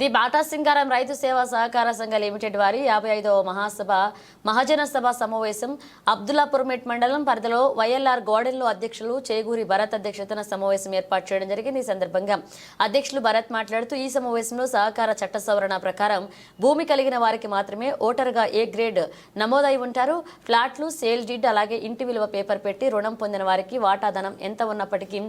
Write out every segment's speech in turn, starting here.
The Bata సింగారం రైతు సేవా సహకార సంఘ లిమిటెడ్ వారి యాభై ఐదవ మహాసభ మహాజన సభ సమావేశం అబ్దుల్లాపుర్మేట్ మండలం పరిధిలో వైఎల్ఆర్ గోడెన్లో అధ్యక్షులు చేగూరి భరత్ అధ్యక్షతన సమావేశం ఏర్పాటు చేయడం జరిగింది. ఈ సందర్భంగా అధ్యక్షులు భరత్ మాట్లాడుతూ ఈ సమావేశంలో సహకార చట్ట సవరణ ప్రకారం భూమి కలిగిన వారికి మాత్రమే ఓటర్గా ఏ గ్రేడ్ నమోదై ఉంటారు? ఫ్లాట్లు సేల్ డీడ్ అలాగే ఇంటి విలువ పేపర్ పెట్టి రుణం పొందిన వారికి వాటాధనం ఎంత ఉన్నప్పటికీ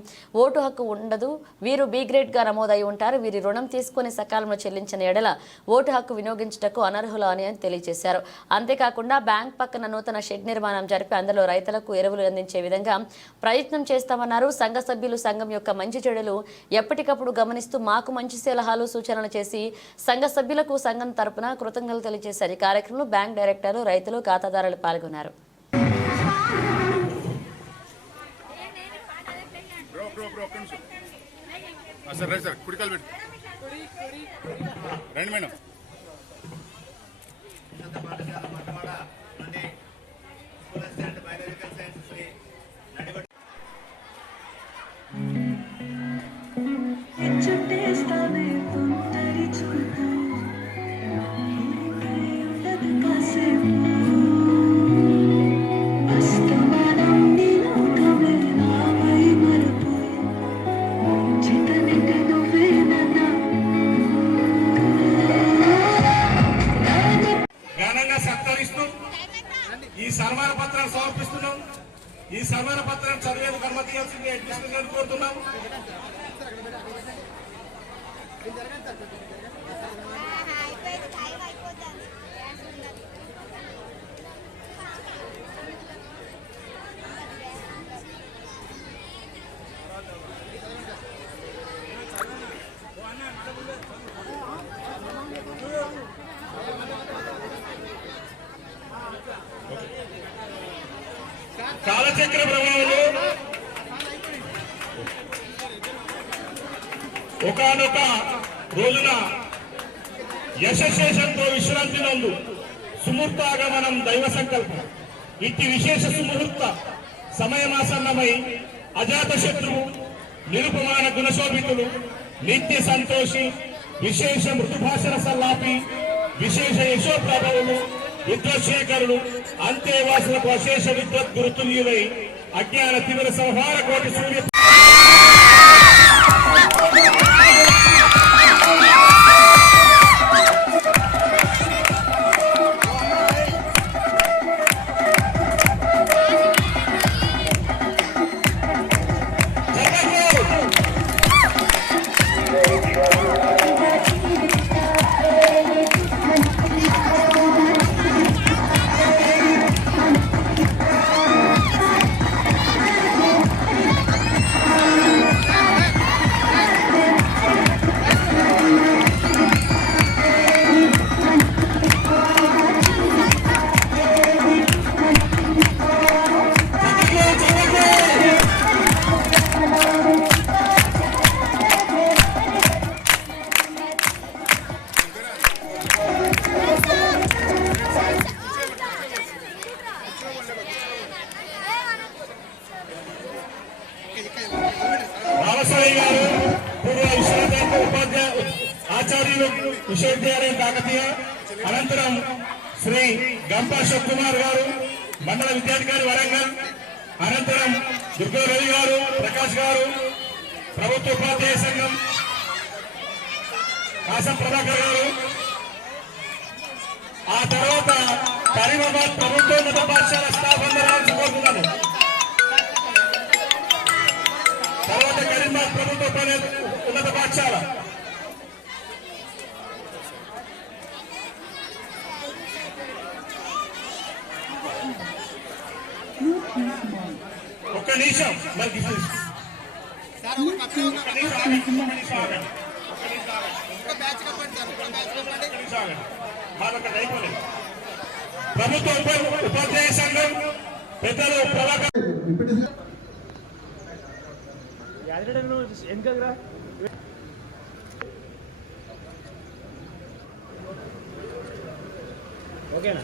ఓటు హక్కు ఉండదు. వీరు బి గ్రేడ్గా నమోదై ఉంటారు. వీరి రుణం తీసుకుని సకాలంలో చెల్లించిన ఎడల ఓటు హక్కు వినియోగించుటకు అనర్హులు అని తెలియజేశారు. అంతేకాకుండా బ్యాంక్ పక్కన నూతన షెడ్ నిర్మాణం జరిపి అందులో రైతులకు ఎరువులు అందించే విధంగా ప్రయత్నం చేస్తామన్నారు. సంఘ సభ్యులు సంఘం యొక్క మంచి చెడులు ఎప్పటికప్పుడు గమనిస్తూ మాకు మంచి సలహాలు సూచనలు చేసి సంఘ సభ్యులకు సంఘం తరపున కృతజ్ఞతలు తెలియజేశారు. ఈ కార్యక్రమంలో బ్యాంక్ డైరెక్టర్లు రైతులు ఖాతాదారులు పాల్గొన్నారు. సార్ రైట్ సార్ కుడికాలు పెట్టు రండి మేడం. చుట్టేస్తావే కోరుతున్నాం కాలచక్ర ప్రభావంలో ఒకనొక రోజున యశశేషంతో విశ్రాంతి నందు సుమూర్తాగమనం దైవ సంకల్పం. ఇట్టి విశేష సుముహూర్త సమయమాసన్నమై అజాతశత్రువు నిరుపమాన గుణశోభితులు నిత్య సంతోషి విశేష మృదుభాషణ సల్లాపి విశేష యశోప్రభవులు విద్వశేఖరులు అంతేవాసులకు అశేష విద్వత్ గురుతుల్యులై అజ్ఞాన తీవ్ర సంహార కోటి సూర్య కాకతీయ అనంతరం శ్రీ గంపా అశోక్ కుమార్ గారు మండల విద్యాధికారి వరంగల్. అనంతరం దుర్గారవి గారు ప్రకాష్ గారు ప్రభుత్వ ఉపాధ్యాయ సంఘం కాసం ప్రభాకర్ గారు. ఆ తర్వాత కరీమాబాద్ ప్రభుత్వోన్నత పాఠశాల స్టాఫ్ అందరూ కోరుతున్నాను తర్వాత కరీంబాద్ ప్రభుత్వ ఉన్నత పాఠశాల ఒక్క నిమిషం మరి గిఫ్ట్ తీసుకో. ఒక్క నిమిషం ఆగండి. ఒక్క నిమిషం ఆగండి. ఒక్క నిమిషం ఆగండి. మాదొకటి మరి ప్రభుత్వ ఉపాధ్యాయ సంఘం పెద్దలు ప్రభాకర్ యాదగిరి ఓకేనా?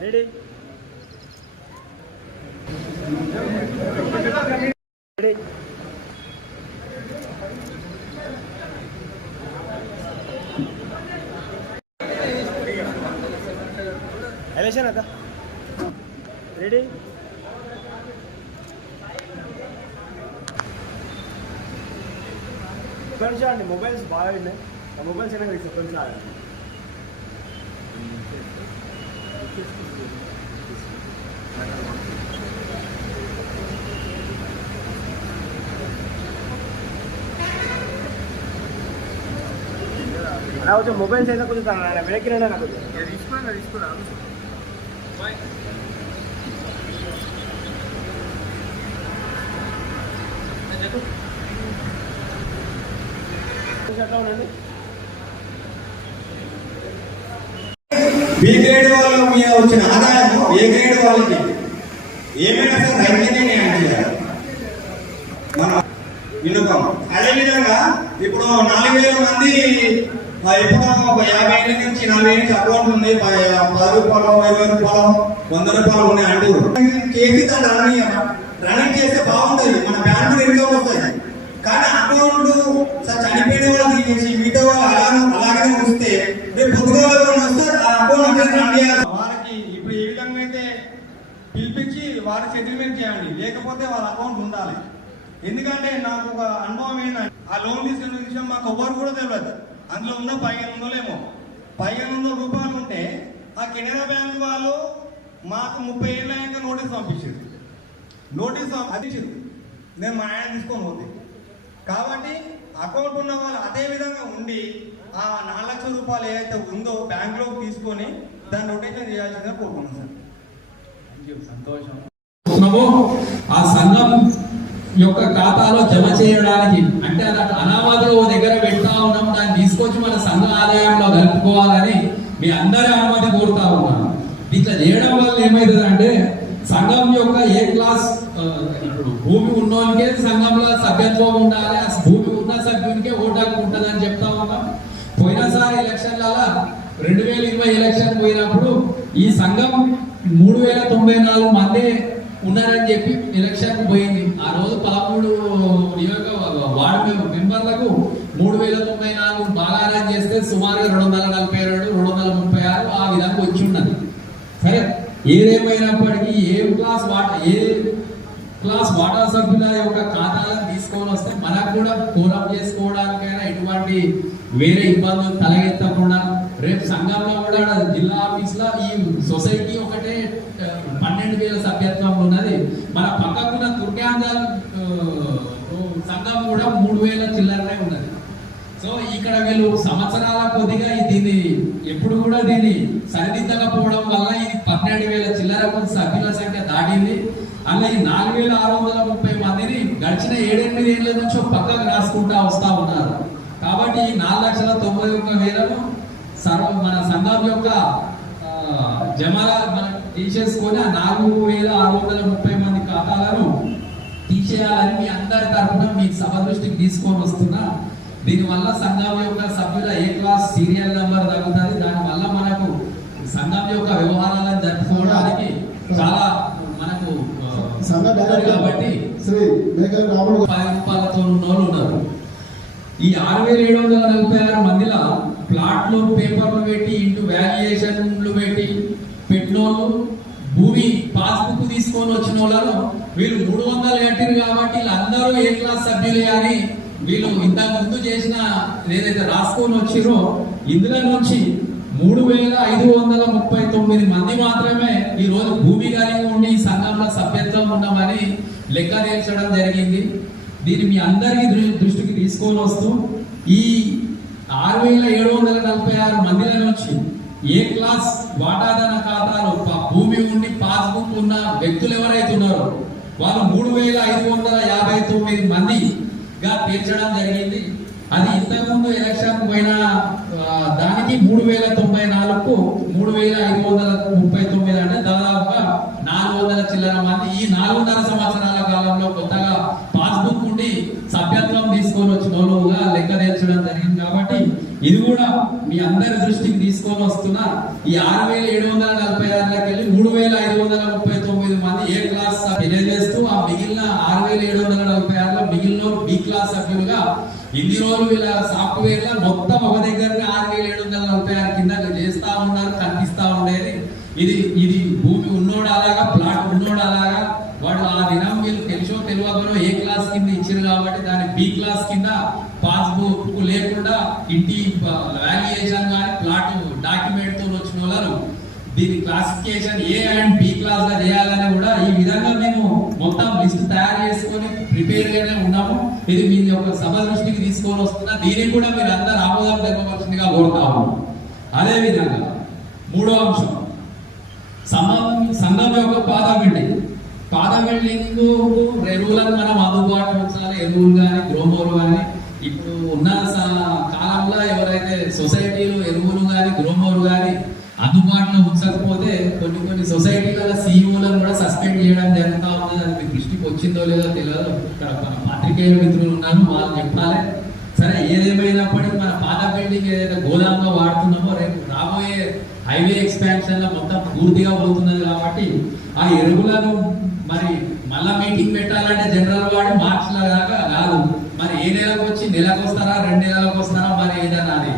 రెడీ एलेशन आता रेडी కొంచెం అండి మొబైల్స్ బాగా ఉన్నాయి ఆ మొబైల్స్ అయినా మీకు కొంచెం ఆడండి Thank you. కొంచెం అట్లా ఉండండి బి గ్రేడ్ వాళ్ళ మీద వచ్చిన ఆదాయం ఏ గ్రేడ్ వాళ్ళకి? ఏమైనా సరే రైతునే న్యాయం చేయాలి. మన వినుకం. అదేవిధంగా ఇప్పుడు నాలుగు వేల మంది ఆ, ఇప్పుడు ఒక యాభై ఏళ్ళ నుంచి నలభై ఏళ్ళ నుంచి అకౌంట్ ఉంది. పది రూపాయలు ఇరవై రూపాయలు వంద రూపాయలు ఉన్నాయి అంటూ. కేసీ దాన్ని రన్నింగ్ రన్నింగ్ చేస్తే బాగుంటుంది. మన బ్యాంకు ఇన్కమ్ వస్తుంది. కానీ అకౌంట్ సార్ చనిపోయిన వాళ్ళు తీసేసి మిగతా వాళ్ళు అలాగే ఉంచితే రేపు పొద్దుగా వస్తే ఆ అకౌంట్ రన్ చేయాలి వారికి ఇప్పుడు ఏ విధంగా అయితే పిలిపించి వారి సెటిల్మెంట్ చేయండి. లేకపోతే వాళ్ళ అకౌంట్ ఉండాలి. ఎందుకంటే నాకు ఒక అనుభవం ఏంటంటే ఆ లోన్ తీసుకున్న విషయం మాకు ఎవరు కూడా తెలియదు. అందులో ఉందో పైగా ఉందో లేమో పైగా ఉందో రూపాయలు ఉంటే ఆ కెనరా బ్యాంక్ వాళ్ళు మాకు ముప్పై ఏళ్ళ అయ్యాక నోటీస్ పంపించారు. నోటీస్ పంపించారు నేను మా ఆయన తీసుకొని పోతే. కాబట్టి అకౌంట్ ఉన్న వాళ్ళు అదే విధంగా ఉండి ఆ నాలుగు లక్షల రూపాయలు ఏదైతే ఉందో బ్యాంక్లోకి తీసుకొని దాన్ని రొటేషన్ చేయాల్సిందిగా కోరుకున్నాను సార్. సంతోషం. ఆ సంఘం యొక్క ఖాతాలో జమ చేయడానికి అంటే అది దగ్గర పెడతా ఉన్నాం దాన్ని తీసుకొచ్చి మన సంఘ ఆదాయంలో కలుపుకోవాలని మీ అందరి అనుమతి కోరుతా ఉన్నాను. ఇట్లా చేయడం వల్ల ఏమవుతుందంటే సంఘం యొక్క ఏ క్లాస్ భూమి ఉన్నోనికే సంఘంలో సభ్యత్వం ఉండాలి ఆ భూమి ఉన్న సభ్యునికే ఓటాకు ఉంటుంది అని చెప్తా ఉన్నాం. పోయినసారి ఎలక్షన్లలో రెండు వేల ఇరవై ఎలక్షన్ పోయినప్పుడు ఈ సంఘం మూడు వేల తొంభై నాలుగు మంది ఉన్నారని చెప్పి ఎలక్షన్ పోయింది. ఆ రోజు పదమూడు మూడు వేల తొంభై నాలుగు బాగారం చేస్తే సుమారుగా రెండు వందల నలభై రెండు రెండు వందల ముప్పై ఆరు ఆ విధంగా వచ్చి ఉన్నది సరే ఏదేమైనప్పటికీ ఏ క్లాస్ వాటర్ ఏ క్లాస్ వాటా సభ్యుల యొక్క ఖాతాలను తీసుకొని వస్తే మనకు కూడా కోరం చేసుకోవడానికైనా ఎటువంటి వేరే ఇబ్బందులు తలగెత్తకుండా రేపు సంఘంలో కూడా జిల్లా ఆఫీస్లో ఈ సొసైటీ ఒకటే పన్నెండు వేల సభ్యత్వం ఉన్నది. మన పక్కకున్న దుర్గాంజాల్ సంఘం కూడా మూడు వేల చిల్లరనే సో ఇక్కడ వీళ్ళు సంవత్సరాల కొద్దిగా దీన్ని ఎప్పుడు కూడా దీన్ని సరిదిద్దకపోవడం వల్ల ఇది పన్నెండు వేల చిల్లర మంది సభ్యుల సంఖ్య దాటింది. అలా ఈ నాలుగు వేల ఆరు వందల ముప్పై మందిని గడిచిన ఏడెనిమిది ఏళ్ళ నుంచో పక్కకు రాసుకుంటా వస్తా ఉన్నారు. కాబట్టి ఈ నాలుగు లక్షల తొంభై ఒక్క వేలను సర్వ మన సంఘం యొక్క ఆ, జమాల మనం తీసేసుకొని ఆ నాలుగు వేల ఆరు వందల ముప్పై మంది ఖాతాలను తీసేయాలని మీ అందరి తరఫున మీ సభ దృష్టికి తీసుకొని వస్తున్నా. దీనివల్ల సంఘం యొక్క సభ్యుల ఏ క్లాస్ సీరియల్ నెంబర్ తగ్గుతుంది? దానివల్ల మనకు సంఘం యొక్క వ్యవహారాలను జరుపుకోవడానికి చాలా మనకు కాబట్టి పది రూపాయలతో ఉన్నారు. ఈ ఆరు వేల ఏడు వందల నలభై ఆరు మందిలో ప్లాట్లు పేపర్లు పెట్టి ఇంటూ వాల్యుయేషన్లు పెట్టి పెట్టినోళ్ళు భూమి పాస్బుక్ తీసుకొని వచ్చిన వాళ్ళలో వీళ్ళు మూడు వందలు కట్టిరు కాబట్టి వీళ్ళందరూ ఏ క్లాస్ సభ్యులే అని వీళ్ళు ఇంతకు ముందు చేసిన ఏదైతే రాసుకొని వచ్చిరో ఇందులో నుంచి మూడు వేల ఐదు వందల ముప్పై తొమ్మిది మంది మాత్రమే ఈరోజు భూమి కలిగి ఉండి సంఘంలో సభ్యత్వం ఉన్నామని లెక్క తీర్చడం జరిగింది. దీన్ని మీ అందరికీ దృ- దృష్టికి తీసుకొని వస్తూ ఈ ఆరు వేల ఏడు వందల నలభై ఆరు మందిల నుంచి ఏ క్లాస్ వాటాదాన ఖాతాలో భూమి ఉండి పాస్బుక్ ఉన్న వ్యక్తులు ఎవరైతే ఉన్నారో వాళ్ళు మూడు వేల ఐదు వందల యాభై తొమ్మిది మంది గా తీర్చడం జరిగింది. అది ఇంతకుముందు ఎలక్షన్ పోయిన దానికి మూడు వేల తొంభై నాలుగు మూడు వేల ఐదు వందల ముప్పై తొమ్మిది అంటే దాదాపుగా నాలుగు వందల చిల్లర మంది. ఈ నాలుగున్నర సంవత్సరాల కాలంలో కొత్తగా పాస్బుక్ ఉండి సభ్యత్వం తీసుకొని వచ్చిన వాళ్ళుగా లెక్క తెచ్చడం జరిగింది కాబట్టి ఇది కూడా మీ అందరి దృష్టికి తీసుకొని వస్తున్న ఈ ఆరు వేల ఏడు వందల నలభై ఇన్ని రోజులు వీళ్ళ సాఫ్ట్వేర్ మొత్తం ఒక దగ్గరనే ఆరు వేల ఏడు వందల నలభై ఆరు కింద చేస్తా ఉన్నారు కనిపిస్తా ఉండేది. ఇది ఇది భూమి ఉన్నోడు అలాగా ప్లాట్ ఉన్నోడు అలాగా వాడు ఆ దినం వీళ్ళు తెలుసో తెలియకనో ఏ క్లాస్ కింద ఇచ్చారు కాబట్టి దాని బి క్లాస్ కింద పాస్బుక్ లేకుండా ఇంటి వాల్యుయేషన్ కానీ ప్లాట్ డాక్యుమెంట్తో వచ్చిన వాళ్ళను దీని క్లాసిఫికేషన్ ఏ అండ్ బి క్లాస్గా చేయాలని కూడా ఈ విధంగా మేము మొత్తం లిస్ట్ తయారు చేసుకొని ప్రిపేర్ గానే ఉన్నాము. ఇది మీ యొక్క సభ దృష్టికి తీసుకొని వస్తున్నా దీన్ని కూడా మీరు అందరు ఆమోదం తెలపవలసిందిగా కోరుతాము. అదే విధంగా మూడో అంశం. సంఘం సంఘం యొక్క పాద బిల్డింగ్ పాద బిల్డింగ్ ఎరువులను మనం అందుబాటులో ఉంచాలి. ఎరువులు కానీ గ్రోమోలు కానీ ఇప్పుడు ఉన్న కాలంలో ఎవరైతే సొసైటీలో ఎరువులు కానీ గ్రోమోలు కానీ అందుబాటులో ఉంచకపోతే కొన్ని కొన్ని సొసైటీల సీఈఓలను కూడా సస్పెండ్ చేయడం జరుగుతూ ఉంది అది వచ్చిందో లేదో తెలియదు. ఇక్కడ మన పాత్రికేయ మిత్రులు ఉన్నారు వాళ్ళు చెప్పాలి. సరే ఏదేమైనప్పటికీ మన పాత బిల్డింగ్ ఏదైతే గోదాంలో వాడుతున్నామో రేపు రాబోయే హైవే ఎక్స్పాన్షన్లో మొత్తం పూర్తిగా పోతున్నది కాబట్టి ఆ ఎరువులను మరి మళ్ళా మీటింగ్ పెట్టాలంటే జనరల్ వాడు మార్చ్ దాకా కాదు. మరి ఏ నెలకు వచ్చి నెలకు వస్తారా రెండు నెలలకు వస్తారా మరి ఏదైనా అది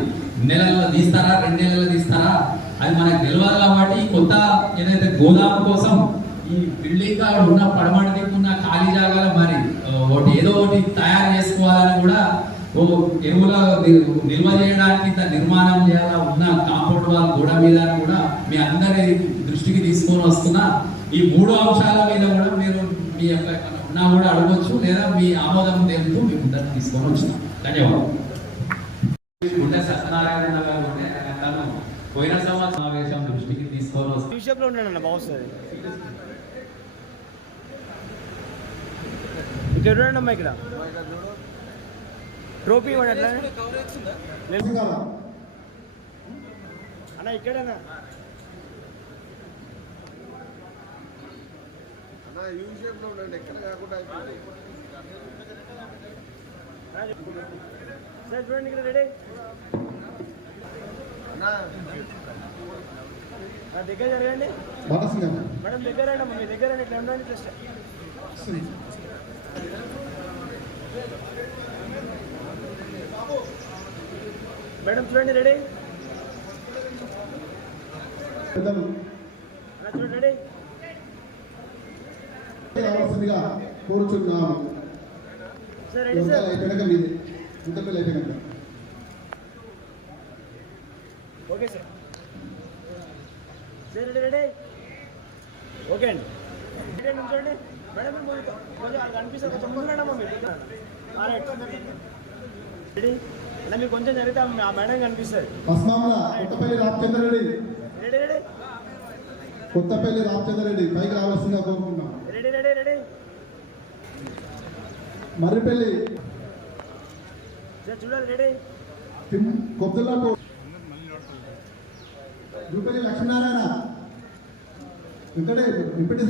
నెలల్లో తీస్తారా రెండు నెలల్లో తీస్తారా అది మనకు తెలియదు కాబట్టి కొత్త ఏదైతే గోదాం కోసం ఈ బిల్డింగ్ ఉన్న పడమటి దిక్కున్న ఖాళీ జాగాలో మరి ఒకటి ఏదో ఒకటి తయారు చేసుకోవాలని కూడా ఓ ఎరువుల నిల్వ చేయడానికి ఇంత నిర్మాణం చేయాలా ఉన్న కాంపౌండ్ వాళ్ళ గోడ మీద కూడా మీ అందరి దృష్టికి తీసుకొని వస్తున్నా. ఈ మూడు అంశాల మీద కూడా మీరు మీ యొక్క ఉన్నా కూడా అడగొచ్చు లేదా మీ ఆమోదం తెలుపుతూ మీ ముందరికి తీసుకొని వచ్చినాం. ధన్యవాదాలు. గుండె సత్యనారాయణ గారు ఉండే తను పోయిన సంవత్సరం సమావేశం దృష్టికి తీసుకొని వస్తాం ఉన్నాడన్న ఇక్కడ చూడండి అమ్మా ఇక్కడ. ట్రోఫీ ఇవ్వండి అట్లా అన్న ఇక్కడన్నా సార్ చూడండి ఇక్కడ రెడీ. నా దగ్గర జరగండి. మేడం దగ్గర రండి అమ్మా, మీ దగ్గర రండి ఇట్లా ఉండండి జస్ట్ మేడం చూడండి రెడీ? చూడండి రెడీ? కోరుచున్నాము. Okay sir. Sir ready ready. Okay అండి. చూడండి. మేడం కొంచెం కనిపిస్తుంది. కొంచెం ముందు రండి మీరు ఇలా మీకు కొంచెం జరిగితే ఆ మేడం కనిపిస్తుంది. కొత్తపల్లి రామచంద్ర రెడ్డి. రెడీ రెడీ కొత్తపల్లి రామచంద్ర రెడ్డి పైకి రావాల్సిందిగా కోరుకుంటున్నాం. మర్రిపల్లి. చూడాలి రెడీ. కొత్తలాపు జూపల్లి లక్ష్మీనారాయణ. ఇక్కడే ఇంపటి